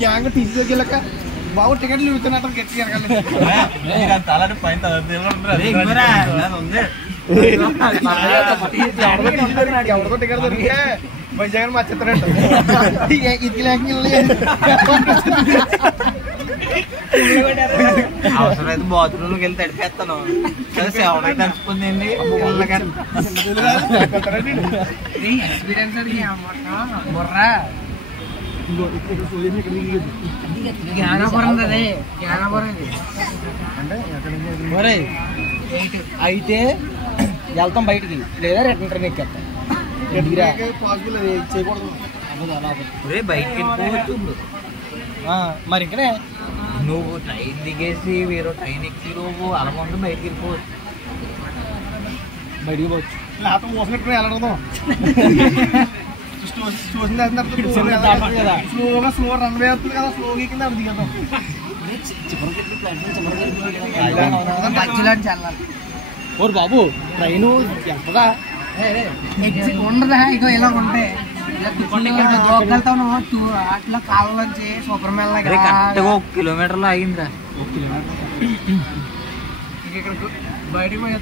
gang తీసుకెళ్ళక బాబు టికెట్లు చూస్తున్నట్టు గట్టిగా ఎవరితో టికెట్ దొరికితే వైజాగ్ మర్చిస్తారంట ఇది అవసరమైతే బాత్రూమ్కి వెళ్ళి తడిపేస్తాను సేవకి తడుచుకుందండి ఎక్స్పీరియన్స్ బుర్రా జ్ఞానపురం అదే జ్ఞానపురం అయితే వెళ్తాం బయటికి లేదా రిటర్న్ ట్రైన్ ఎక్కేస్తాం పాసిబుల్ అది చేయకూడదు బయటికి మరి ఇక్కడే నువ్వు ట్రైన్ దిగేసి వేరే ట్రైన్ ఎక్కి నువ్వు అలమందు బయటికి వెళ్ళిపోవచ్చు బయటికి పోవచ్చు లేకపోతే మోసపెట్టుకుని వెళ్ళడం స్లో రన్ వేస్తుంది కదా స్లోగా కింద అవి దిగదాం ఓరు బాబు ట్రైన్ ఎంతదా ఉండదా ఇగో ఇలా ఉంటే వెళ్తాను అట్లా కాలంలోంచి సూపర్ మెల్ కరెక్ట్గా 1 కిలోమీటర్లో ఆగిందిరా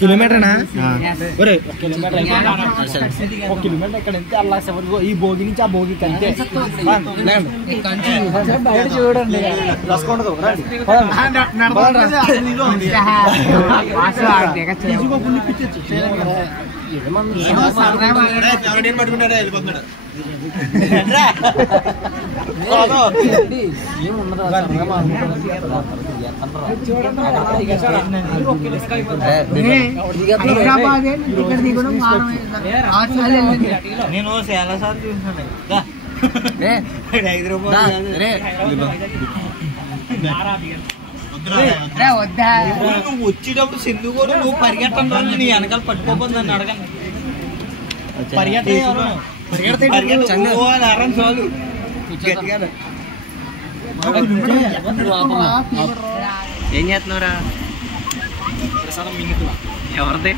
కిలోమీటర్నా కిలోమీటర్ ఇక్కడ ఎంత అల్లా ఈ భోగి నుంచి ఆ భోగి కంటే చూడండి రసుకుండదు నేను చాలా సార్లు చూసాను వచ్చేటప్పుడు సింధు కూడా నువ్వు పరిగెట్టండి నీ వెనకాల పట్టుకోపోతుంది నన్ను అడగండి చాలు ఏం చేస్తున్నావురా ఎవరిది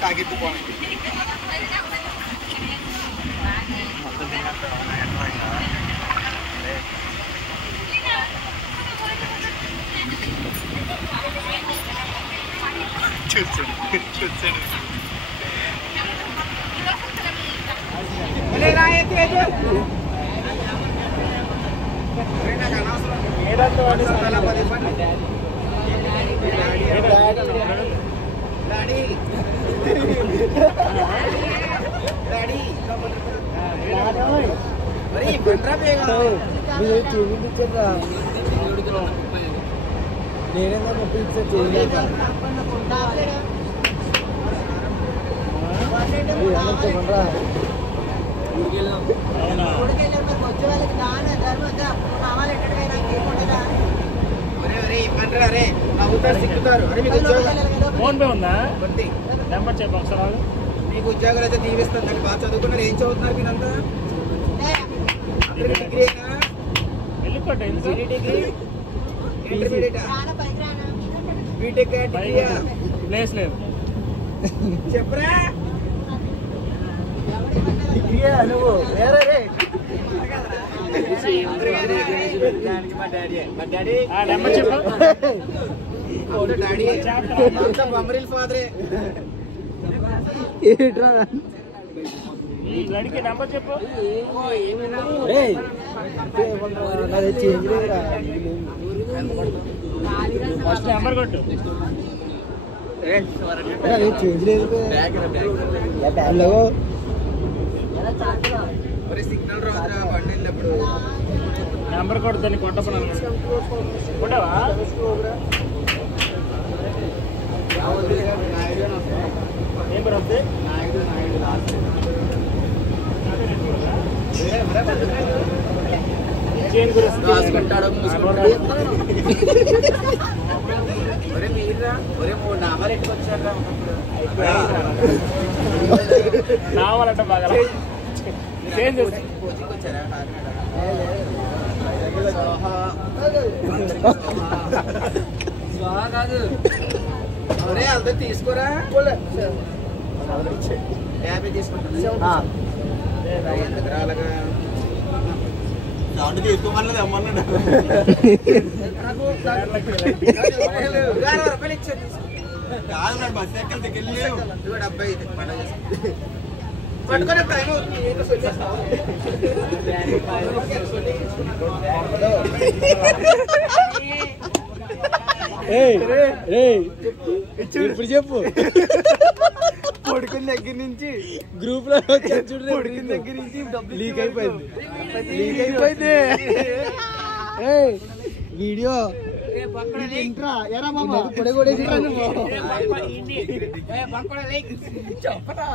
కాగిపోవాలి చూసాడు నేనేందా ఫోన్ పే ఉందా నెంబర్ చెప్పు ఒకసారి మీకు ఉద్యోగాలు అయితే దీవిస్తుంది బాగా చదువుకున్నారు ఏం చదువుతున్నారు మీరంతా డిగ్రీనా బీటెక్ ప్లేస్ లేదు చెప్పరా డిగ్రీయా నువ్వు వేరే నెంబర్ చెప్పు లడికి నెంబర్ చెప్పు ఫస్ట్ నెంబర్ కొట్టు చేంజ్ లేదు సిగ్నల్ రాదురా బండి వెళ్ళినప్పుడు నెంబర్ కొట్టు దాన్ని కొట్టపడాలి కొట్టావా ఏం పేరు వస్తే చేను గురించి రాసుకుంటాడు నామాలు ఎక్కువ వచ్చారా నావాలంటే బాగా చేంజ్ కోచింగ్ వచ్చారా స్వాహ కాదు అంతా తీసుకోరా 50 తీసుకుంటాను ఎందుకు రాలగా తీసుకోమన్నది అమ్మన్నాడు 60 రూపాయలు ఇచ్చాను కాదు బస్ ఎక్కడి దగ్గర లేవు 75 పట్టుకునే టైం ఇప్పుడు చెప్పు పడుకున్న దగ్గర నుంచి గ్రూప్ లో పడుకున్న దగ్గర నుంచి లీక్ అయిపోయింది వీడియో ఇంట్రా ఎరా మామ చెప్పరా